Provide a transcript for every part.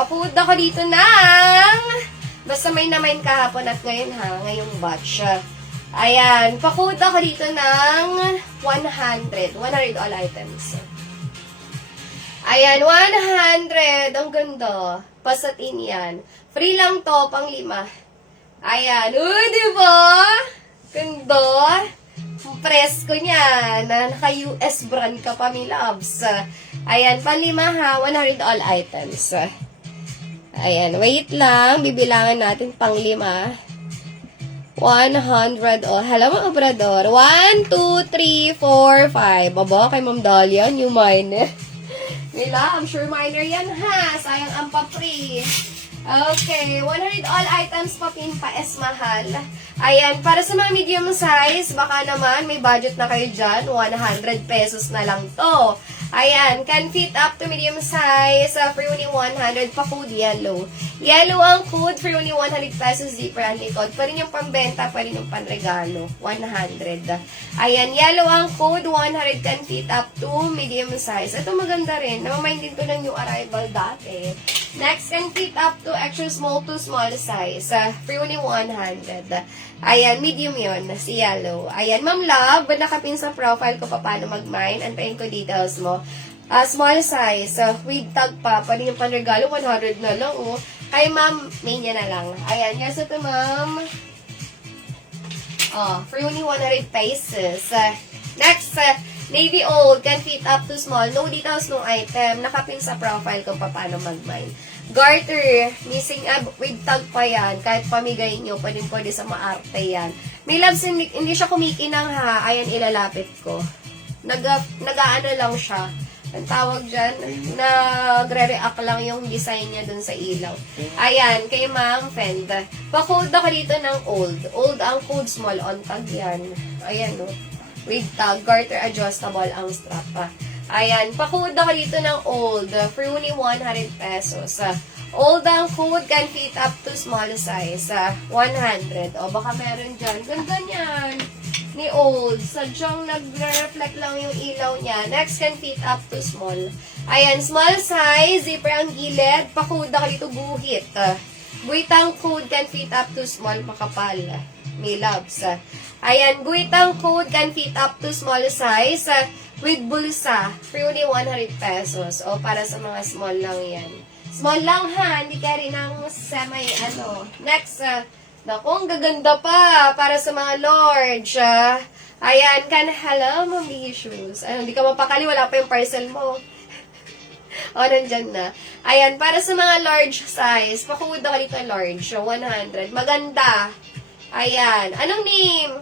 Papood ako dito ng... Basta may naman kahapon at ngayon ha, ngayong batch. Ayan, papood ako dito ng 100. 100 all items. Ayan, 100. Ang ganda. Pasatin yan. Free lang to, pang 5. Ayan. Diba? Ganda. Presko niyan. Naka-US brand ka pa, mi loves. Ayan, pang 5 ha. 100 all items. Ayan, wait lang. Bibilangan natin pang 5. 100 all. Hello mga obrador. 1, 2, 3, 4, 5. Aba, kay Ma'am Dahlia, new miner. Nila, I'm sure minor yan ha. Sayang ang pa-free. Okay, 100 all items pa pinpa-S mahal. Ayan, para sa mga medium size, baka naman may budget na kayo dyan. 100 pesos na lang to. Ayan, can fit up to medium size. For only 100 pa code yellow. Yellow ang code for only 100 pesos zipper ang likod. Pa rin yung pambenta, pa rin yung panregalo. 100. Ayan, yellow ang code. 100 can fit up to medium size. Ito maganda rin. Namamind din to ng new arrival dati. Next, can fit up to extra small to small size. For only 100. Ayan, medium yon si yellow. Ayan, Ma'am Love, nakapin sa profile ko pa paano mag-mine. Antayin ko details mo. Small size, with tag pa rin yung panregalo, 100 na lang, oh. Kay Ma'am, Mania na lang. Ayan, yes, ito, Ma'am. For only 100 pesos. Next, navy old, can fit up to small. No details, no item. Nakapin sa profile ko pa paano mag-mine. Garter, missing with tag pa yan. Kahit pamigay nyo, pwede sa maarte yan. May loves, hindi siya kumikinang ha. Ayan, ilalapit ko. Nag-aano lang siya. Ang tawag dyan, nagre-react lang yung design niya dun sa ilaw. Ayan, kay Ma'am Fend. Pa-code ako dito ng old. Old ang code, small on tag yan. Ayan, no. With tag, garter adjustable ang strap. Ayan, pa-code ako dito ng old. For only 100 pesos. Old ang code, can fit up to small size. 100. O, baka meron dyan. Ganda niyan. Ni old. Sadyang nag-reflect lang yung ilaw niya. Next, can fit up to small. Ayan, small size. Zipper ang gilid. Pa-code ako dito guhit. Guhit ang code, can fit up to small. Makapal. May loves. Ayan, guhit ang code, can fit up to small size. With bulsa. For only 100 pesos. O, para sa mga small lang yan. Small lang ha. Hindi ka rin ng semi-ano. Next, naku, ang gaganda pa para sa mga large. Ayan, hello, mami shoes. Ano, hindi ka mapakali, wala pa yung parcel mo. O, nandyan na. Ayan, para sa mga large size, pakuwid ako dito large. 100. Maganda. Ayan. Anong name?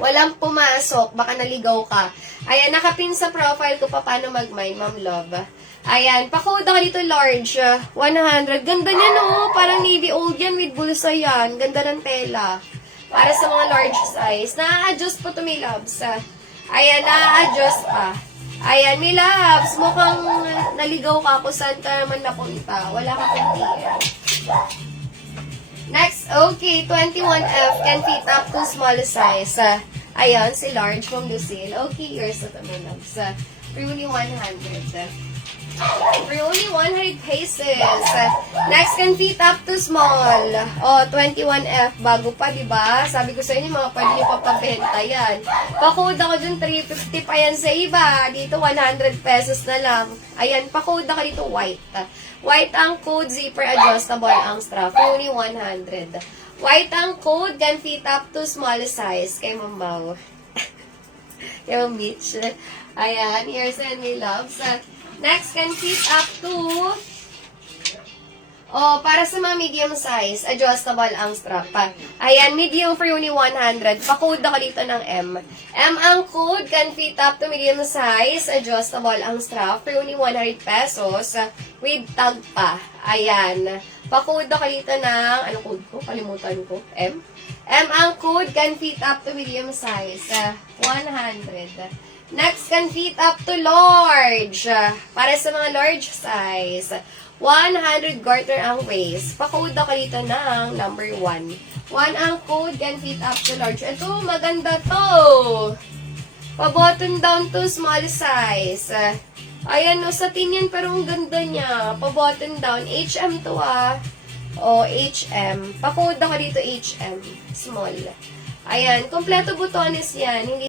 Walang pumasok. Baka naligaw ka. Ayan, nakapin sa profile ko pa paano mag-mine, Ma'am Love. Ayan, pa-code ako dito large, 100. Ganda niya, no? Parang navy old yan with bulsa yan. Ganda ng tela. Para sa mga large size. Na-adjust po to, may loves. Ayan, na-adjust pa. Ayan, may loves. Mukhang naligaw ka kung saan ka naman napunta. Wala ka pang PM. Next, okay, 21F can fit up to small size. Ayan, si large from Lucille. Okay, yours na to, may loves. For only 100. For only 100 pesos. Next, can fit up to small. O, 21F. Bago pa, diba? Sabi ko sa inyo, mga pwede nyo papabenta yan. Pa-code ako dyan, 350 pa yan sa iba. Dito, 100 pesos na lang. Ayan, pa-code ako dito, white. White ang code, zipper adjustable ang strap. For only 100. White ang code, can fit up to small size. Kay Mambaw. Kay Mam Beach. Ayan, here's and me loves. Next, can fit up to, para sa mga medium size, adjustable ang strap. Ayan, medium for only 100. Pa-code ako dito ng M. M ang code, can fit up to medium size, adjustable ang strap for only 100 pesos with tag pa. Ayan. Pa-code ako dito ng, ano code ko? Kalimutan ko. M. M ang code, can fit up to medium size, 100. Next, can fit up to large. Para sa mga large size. 100 garter ang waist. Pa-code ako dito ng number 1. 1 ang code, can fit up to large. Ito, maganda to. Pa-button down to small size. Ayan, no, satin yan, pero ang ganda niya. Pa-button down. HM to, ah. O, HM. Pa-code ako dito, HM. Small. Ayan, kompleto butones yan. Hindi